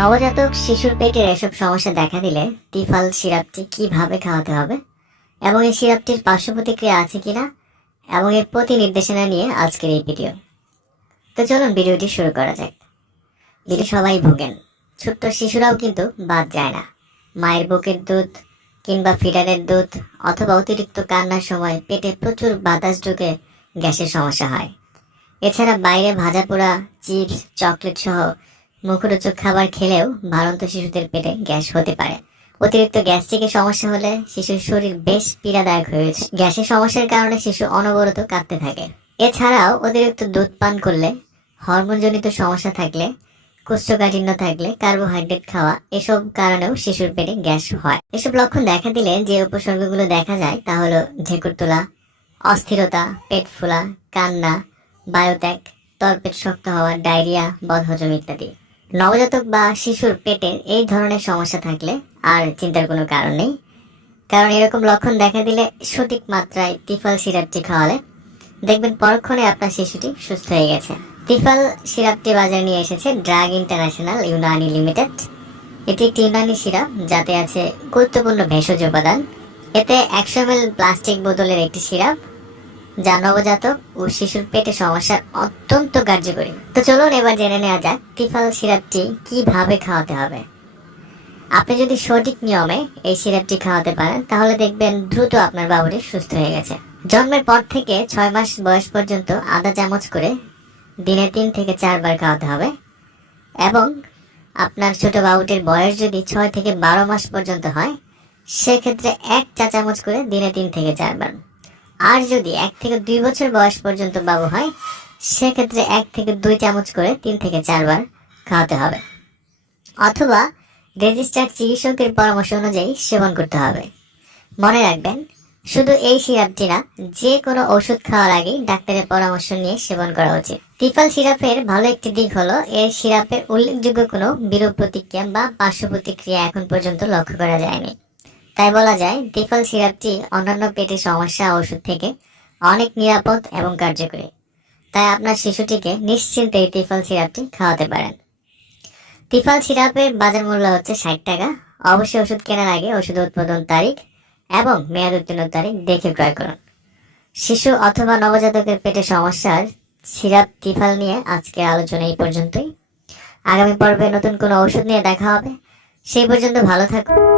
নবজাতক শিশুর পেটে এসব সমস্যা দেখা দিলে তিফাল সিরাপটি কীভাবে খাওয়াতে হবে? এবং এই সিরাপটির পার্শ্ব প্রতিক্রিয়া আছে কিনা? এবং এর প্রতি নির্দেশনা নিয়ে আজকের এই ভিডিও। তো চলুন ভিডিওটি শুরু করা যাক। যেটি সবাই ভোগেন, ছোট্ট শিশুরাও কিন্তু বাদ যায় না। মায়ের বুকের দুধ কিংবা ফিডারের দুধ অথবা অতিরিক্ত কান্নার সময় পেটে প্রচুর বাতাস ঢুকে গ্যাসের সমস্যা হয়। এছাড়া বাইরে ভাজা পোড়া, চিপস, চকলেট সহ মুখরোচক খাবার খেলেও বাড়ন্ত শিশুদের পেটে গ্যাস হতে পারে। অতিরিক্ত গ্যাস্ট্রিকের সমস্যা হলে শিশুর শরীর বেশ পীড়াদায়ক হয়ে ওঠে। গ্যাসের সমস্যার কারণে শিশু অনবরত কাঁদতে থাকে। এছাড়াও অতিরিক্ত দুধ পান করলে হরমোনজনিত সমস্যা থাকলে, কোষ্ঠকাঠিন্য থাকলে, কার্বোহাইড্রেট খাওয়া এসব কারণেও শিশুর পেটে গ্যাস হয়। এসব লক্ষণ দেখা দিলে যে উপসর্গগুলো দেখা যায় তা হলো ঢেকুর তোলা, অস্থিরতা, পেট ফোলা, কান্না, বায়োত্যাগ, তলপেট শক্ত হওয়া, ডায়রিয়া, বদহজম ইত্যাদি। নবজাতক বা শিশুর পেটে এই ধরনের সমস্যা থাকলে আর চিন্তার কোনো কারণ নেই। কারণ এরকম লক্ষণ দেখা দিলে সঠিক মাত্রায় তিফাল সিরাপটি খাওয়ালে দেখবেন পরক্ষণে আপনার শিশুটি সুস্থ হয়ে গেছে। তিফাল সিরাপটি বাজারে নিয়ে এসেছে ড্রাগ ইন্টারন্যাশনাল ইউনানি লিমিটেড। এটি একটি ইউনানি সিরাপ যাতে আছে গুরুত্বপূর্ণ ভেষজ উপাদান। এতে একশো এম প্লাস্টিক বোতলের একটি সিরাপ যা নবজাতক ও শিশুর পেটে সমস্যার অত্যন্ত কার্যকরী। তো চলুন এবার জেনে নেওয়া যাক তিফাল সিরাপটি কীভাবে খাওয়াতে হবে। আপনি যদি সঠিক নিয়মে এই সিরাপটি খাওয়াতে পারেন, তাহলে দেখবেন দ্রুত আপনার বাবুটি সুস্থ হয়ে গেছে। জন্মের পর থেকে ছয় মাস বয়স পর্যন্ত আধা চামচ করে দিনে তিন থেকে চারবার খাওয়াতে হবে এবং আপনার ছোট বাবুটির বয়স যদি ছয় থেকে বারো মাস পর্যন্ত হয়, সেক্ষেত্রে এক চা চামচ করে দিনে তিন থেকে চারবার। আর যদি এক থেকে দুই বছর বয়স পর্যন্ত বাবু হয়, সেক্ষেত্রে এক থেকে দুই চামচ করে তিন থেকে চারবার খাওয়াতে হবে। অথবা রেজিস্টার্ড চিকিৎসকের পরামর্শ অনুযায়ী সেবন করতে হবে। মনে রাখবেন, শুধু এই সিরাপটি না যে কোনো ওষুধ খাওয়ার আগেই ডাক্তারের পরামর্শ নিয়ে সেবন করা উচিত। তিফাল সিরাপের ভালো একটি দিক হলো, এর সিরাপের উল্লেখযোগ্য কোনো বিরূপ প্রতিক্রিয়া বা পার্শ্ব প্রতিক্রিয়া এখন পর্যন্ত লক্ষ্য করা যায়নি। তাই বলা যায় তিফাল সিরাপটি অন্যান্য পেটের সমস্যা, ওষুধ থেকে অনেক নিরাপদ এবং কার্যকরী। তাই আপনার শিশুটিকে নিশ্চিন্তে এই তিফাল সিরাপটি খাওয়াতে পারেন। তিফাল সিরাপের বাজার মূল্য হচ্ছে ষাট টাকা। অবশ্যই ওষুধ কেনার আগে ওষুধ উৎপাদন তারিখ এবং মেয়াদ উত্তীর্ণ তারিখ দেখে ক্রয় করুন। শিশু অথবা নবজাতকের পেটে সমস্যার সিরাপ তিফাল নিয়ে আজকের আলোচনা এই পর্যন্তই। আগামী পর্বে নতুন কোনো ওষুধ নিয়ে দেখা হবে। সেই পর্যন্ত ভালো থাকুন।